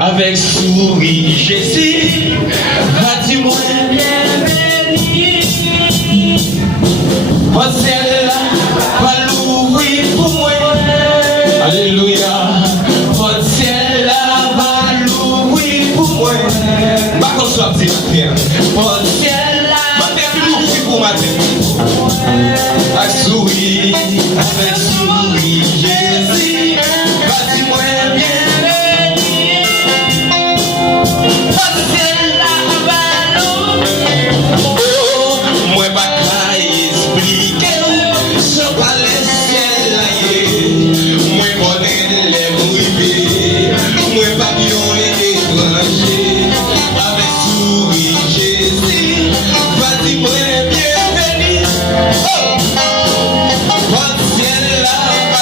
Avec souris, Jésus, bâtis-moi bienvenu. Oh ciel, va l'ouvrir pour moi. Alléluia. Oh ciel, va l'ouvrir pour moi. Pas qu'on soit petit matin. Oh ciel, va l'ouvrir pour matin. Avec souris, Jésus, bâtis-moi bienvenu. Ciel là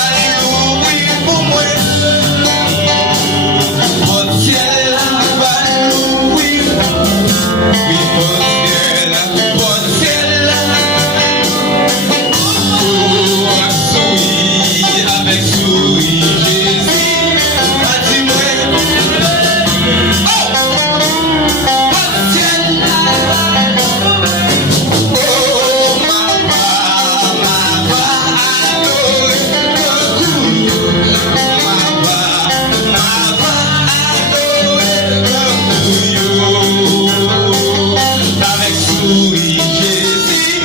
souris, Jésus,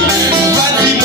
vas-y,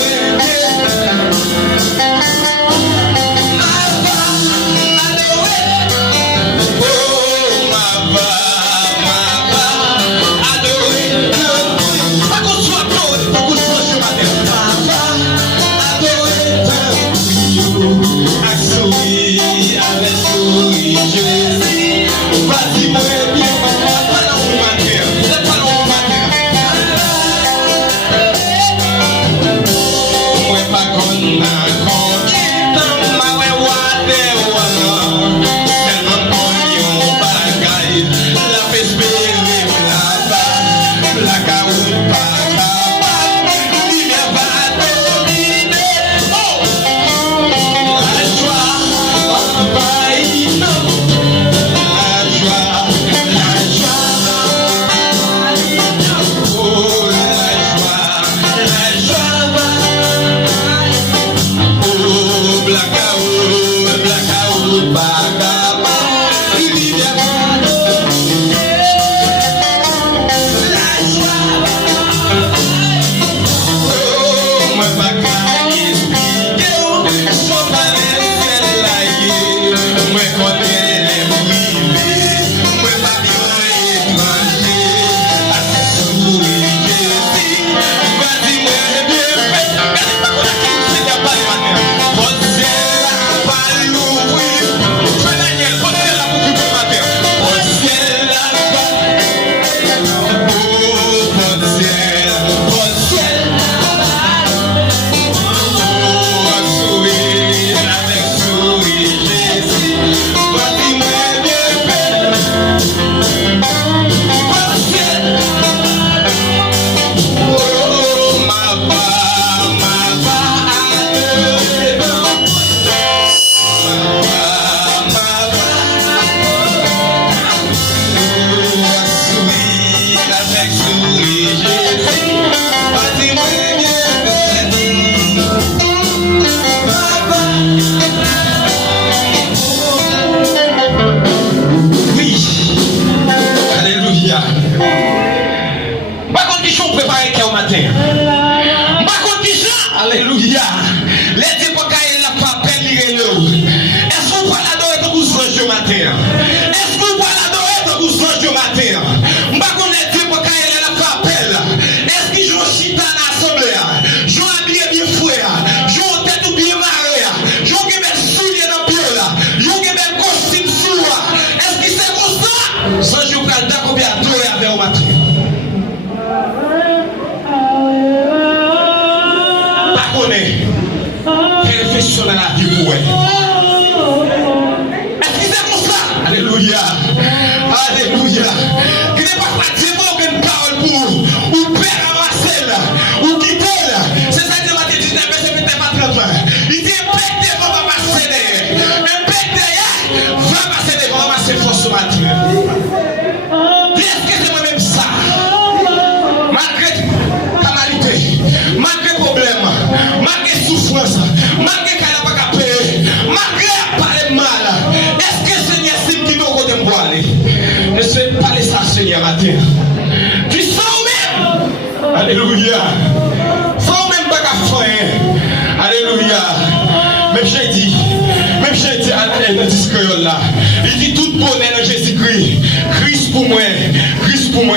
Alléluia. Les époques il n'a pas peine lire l'eau. Est-ce qu'on va l'adorer comme vous songe au matin? Est-ce qu'on va l'adorer comme vous songe au matin? M'a connaître les époques il n'a pas peine. Est-ce que je chita dans l'assemblée? Je habillé bien fouet. Je tête bien marré. Je vais mes souliers dans pied là. Je vais mes costumes sous. Est-ce que c'est comme ça? Sans je vais d'accord bien adorer avec au matin. Réflexion dans la vie pour elle. Est-ce que c'est comme ça? Alléluia. Alléluia. Qu'il n'est pas pratiquement une parole pour ou père ramasser là, ou quitter là. C'est ça que m'a dit 19 verset 30. Il dit pété va passer derrière. Mais pété va passer devant ramasser force ce matin. Est-ce que c'est moi-même ça? Malgré canalité, malgré problème, malgré souffrance, malgré qu'elle n'a pas qu'à payer, malgré parler mal, est-ce que Seigneur estime qu'il doit côté me aller? Ne sais pas laisser ça, Seigneur, matin. Tu sens même? Alléluia. Sans même pas qu'à faire. Alléluia. Même j'ai dit, dans le disque là, il dit tout bonheur dans Jésus-Christ. Christ pour moi, Christ pour moi.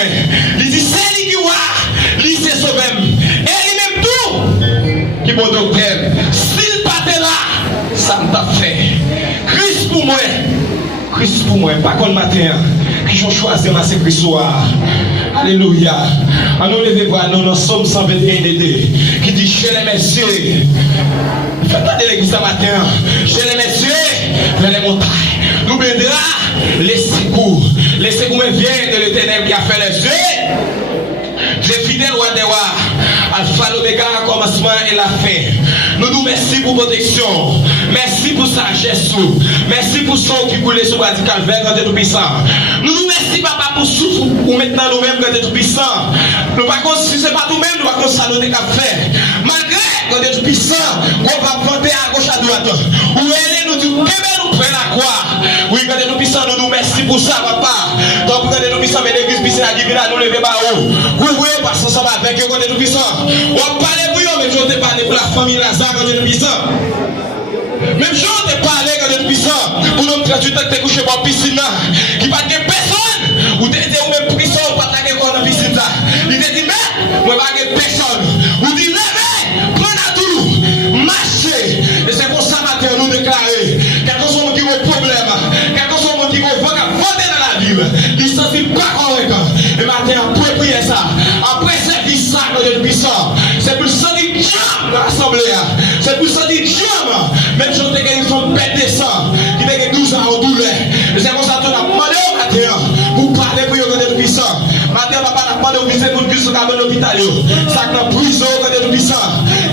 Il dit c'est lui qui va, lui c'est sauvé. Et lui-même tout, qui bon docteur. S'il pas là, ça me t'a fait. Christ pour moi, pas contre matin, qui j'ai choisi ma Christ soir. Alléluia. On nous lève voir nous dans Somme 121 qui dit chez les messieurs. Faites l'église ce matin. Chez les messieurs, vers les montagnes. Nous bénira les secours. Les secours me viennent de l'Éternel qui a fait les yeux. Dieu fidèle roi des rois. Alpha l'Oméga, commencement et la fin. Nous merci pour protection. Merci pour sagesse. Merci pour son qui coulait sur le calvaire quand tu es tout puissant. Nous merci papa pour souffle ou maintenant nous-mêmes quand tu es tout puissant. Nous pas si c'est pas nous-mêmes, nous pas ça nous qu'à faire. Malgré quand tu es tout puissant, on va planter à gauche à droite. Ou elle nous dit, nous prenons la croix. Oui, quand tu es tout puissant. Tout-Puissant, nous nous merci pour ça, papa. Donc, quand Tout-Puissant, mais l'église puissante à divine, nous lever par haut. Vous voyez, parce que ça va avec quand Tout-Puissant. On va parler pour eux, mais je te parler pour la famille Lazare quand Tout-Puissant. Même si on te parle quand Tout-Puissant, pour nous 38 ans que tu es couché dans la piscine, qui pas de personne, ou tu es même prison, ou pas de dans la piscine. Il te dit, mais, moi, pas de personne. Ou dit, levez, prenez à tout, marchez. Et c'est pour ça, matin, nous déclarer, quel que soit mon qui a un problème, quel que soit mon qui a un voter dans la ville, il ne s'en pas correct. Et matin, après prier ça, après service ça, quand Tout-Puissant, c'est pour ça qu'il jam dans l'assemblée. C'est pour ça qu'il jam. Même si on te gagne son bête de sang, qui te gagne 12 ans au douleur. Et c'est pour ça qu'on a demandé au matin, pour parler pour le Tout-Puissant. Matin, papa a demandé au visiter pour le cabane de l'hôpital. Ça que la prison, quand Tout-Puissant.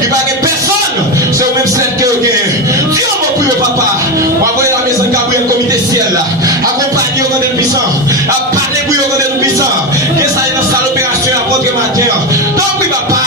Il n'y a pas personne, c'est au même celle que vous gagnez. Dieu m'a prié, papa. On va envoyer la maison de Gabriel, comité ciel là. Accompagner au Tout-Puissant. À parler pour le Tout-Puissant. Que ça est dans sa opération à votre matin. Donc, oui, papa,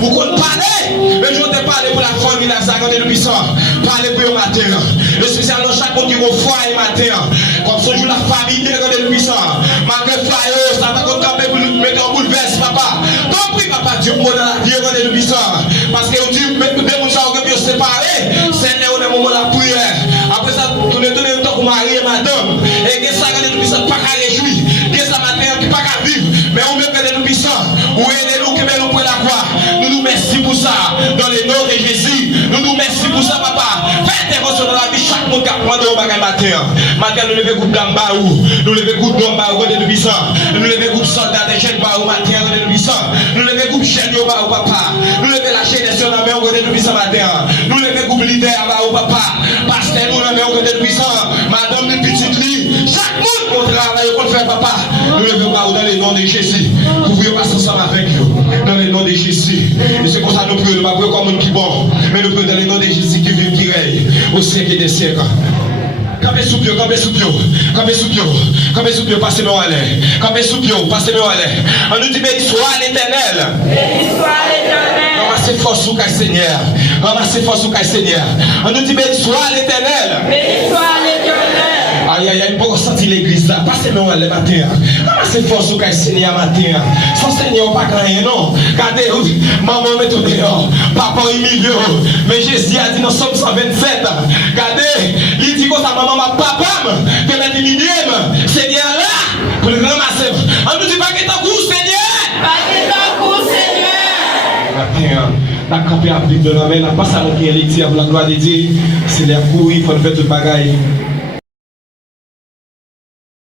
vous comptez parler. Mais je vais te parler pour la famille Lazare, quand Tout-Puissant. Parler pour le matin. Et spécialement chaque monde qui va foyer le matin. Comme ce jour, la famille, quand Tout-Puissant. Malgré fire, ça va camper pour nous mettre en bouleverse, papa. Donc, oui, papa, Dieu, moi, dans la vie, quand Tout-Puissant. Parce que Dieu, des gens qui sont séparés, c'est le moment de la prière. Après ça, tournez le temps pour marier madame. Et que ça, quand Tout-Puissant, pas qu'à réjouir. Que ça, matin, qui pas qu'à vivre. Mais on met que Tout-Puissant. Où aidez-nous, que nous prenons la croix. Nous nous merci pour ça. Dans le nom de Jésus. Nous nous merci pour ça, papa. Faites intervention dans la vie. Chaque monde qui a pris au bagage matin. Matin, nous levons groupe d'Ambaou. Nous levons groupe d'Ambaou, quand Tout-Puissant. Nous levons groupe soldat des jeunes Baou matin, quand Tout-Puissant. Nous levons groupe jeune Baou, papa. Nous levons la jeunesse dans la main, quand Tout-Puissant matin. Nous levons groupe leader Baou, papa. Pasteur, nous levons quand Tout-Puissant. Madame, les petites lits. Chaque monde qu'on travaille, qu'on fait, papa. Nous levons Baou dans le nom de Jésus. Vous pouvez passer ensemble avec nous. Dans le nom de Jésus. Et c'est pour ça que nous prions, nous ne prions pas comme un qui bon. Mais nous prions dans le nom de Jésus qui vit, qui règne au siècle des siècles. Campez sous pied, campez sous pied, campez sous pied, campez sous pied, passez-moi à l'air. Campez sous pied, passez-moi à l'air. On nous dit, béni soit l'Éternel. Béni soit l'Éternel. Ramassez force au Seigneur. Ramassez force au Seigneur. On nous dit, béni soit l'Éternel. Béni soit l'Éternel. Aïe, aïe, aïe, pour sentir l'église là. Passez-moi le matin. Ramassez force au Seigneur matin. Son Seigneur pas rien, non. Regardez, maman met au dehors. Papa humilié. Mais Jésus a dit dans Somme 127. Regardez, il dit que sa maman, ma papa, que m'a humilié. Seigneur là, pour le ramasser. On nous dit pas que t'as coup, Seigneur. Pas que t'as coup, Seigneur. La campé à vivre de la main, la passe à l'autre qui est la gloire de Dieu. C'est les coups, il faut faire tout le bagaille.